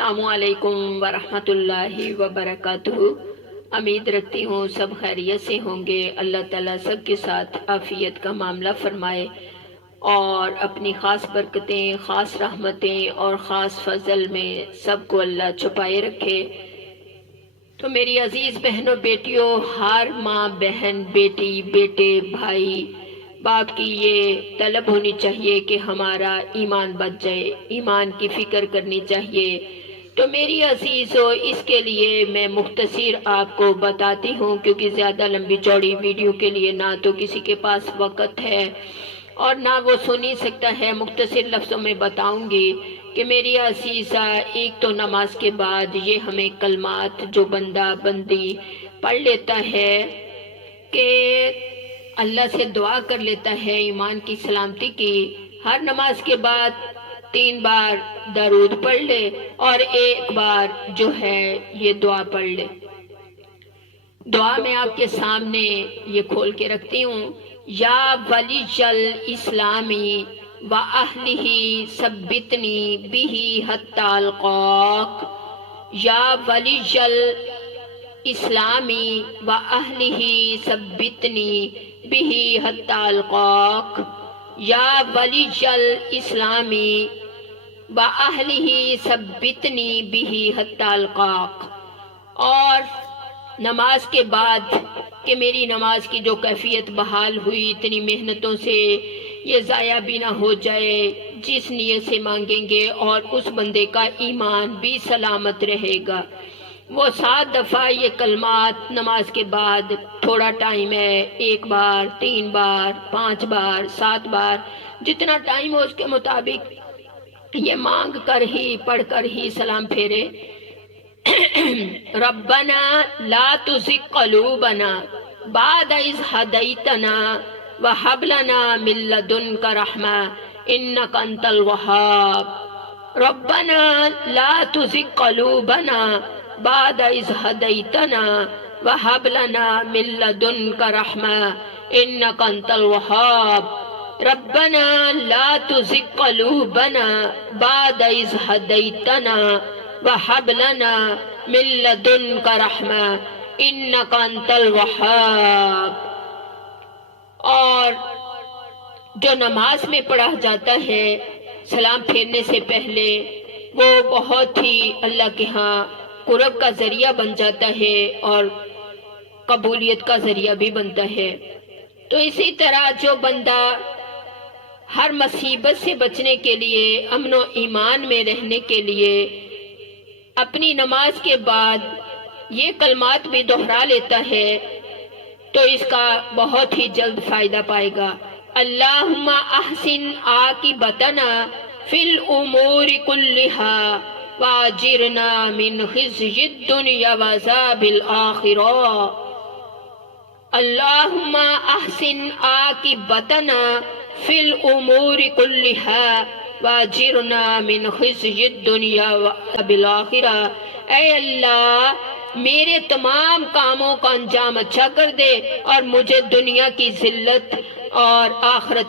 السلام علیکم ورحمۃ اللہ وبرکاتہ۔ امید رکھتی ہوں سب خیریت سے ہوں گے۔ اللہ تعالیٰ سب کے ساتھ عافیت کا معاملہ فرمائے اور اپنی خاص برکتیں، خاص رحمتیں اور خاص فضل میں سب کو اللہ چھپائے رکھے۔ تو میری عزیز بہنوں بیٹیوں، ہر ماں بہن، بیٹی بیٹے بھائی باپ کی یہ طلب ہونی چاہیے کہ ہمارا ایمان بچ جائے، ایمان کی فکر کرنی چاہیے۔ تو میری عزیزو، اس کے لیے میں مختصر آپ کو بتاتی ہوں، کیونکہ زیادہ لمبی چوڑی ویڈیو کے لیے نہ تو کسی کے پاس وقت ہے اور نہ وہ سن ہی سکتا ہے۔ مختصر لفظوں میں بتاؤں گی کہ میری عزیزہ، ایک تو نماز کے بعد یہ ہمیں کلمات جو بندہ بندی پڑھ لیتا ہے کہ اللہ سے دعا کر لیتا ہے ایمان کی سلامتی کی، ہر نماز کے بعد 3 بار درود پڑھ لے اور 1 بار جو ہے یہ دعا پڑھ لے۔ دعا میں آپ کے سامنے یہ کھول کے رکھتی ہوں۔ یا ولی الاسلامی و اہلہ ثبتنی بہ حتی القاک، یا ولی اسلامی و اہلہ ثبتنی بہ حتی القاک، یا ولی الاسلامی و اہلہ ثبتنی بہ حتی القاک۔ اور نماز کے بعد کہ میری نماز کی جو کیفیت بحال ہوئی اتنی محنتوں سے، یہ ضائع بھی نہ ہو جائے، جس نیت سے مانگیں گے اور اس بندے کا ایمان بھی سلامت رہے گا۔ وہ 7 دفعہ یہ کلمات نماز کے بعد، تھوڑا ٹائم ہے، 1 بار 3 بار 5 بار 7 بار، جتنا ٹائم ہو اس کے مطابق یہ مانگ کر ہی پڑھ کر ہی سلام پھیرے۔ ربنا لا تزغ قلوبنا بعد اذ ہدیتنا وہب لنا من لدنک رحمہ انک انت الوہاب۔ ربنا لا تزغ قلوبنا بعد اذ ہدیتنا وہب لنا من لدنک رحمہ انک انت الوہاب۔ ربنا لا تزغ قلوبنا بعد اذ ہدیتنا وہب لنا من لدنک رحمہ انک انت الوہاب۔ اور جو نماز میں پڑھا جاتا ہے سلام پھیرنے سے پہلے، وہ بہت ہی اللہ کے ہاں قرب کا ذریعہ بن جاتا ہے اور قبولیت کا ذریعہ بھی بنتا ہے۔ تو اسی طرح جو بندہ ہر مصیبت سے بچنے کے لیے، امن و ایمان میں رہنے کے لیے اپنی نماز کے بعد یہ کلمات بھی دہرا لیتا ہے تو اس کا بہت ہی جلد فائدہ پائے گا۔ اللہم احسن عاقبتنا فی الامور کلہا واجرنا من خزی الدنیا وعذاب الآخرہ۔ اللہم احسن عاقبتنا فی الامور کلہا واجرنا من خزی الدنیا وعذاب الآخرہ۔ اے اللہ، میرے تمام کاموں کا انجام اچھا کر دے اور مجھے دنیا کی ذلت اور آخرت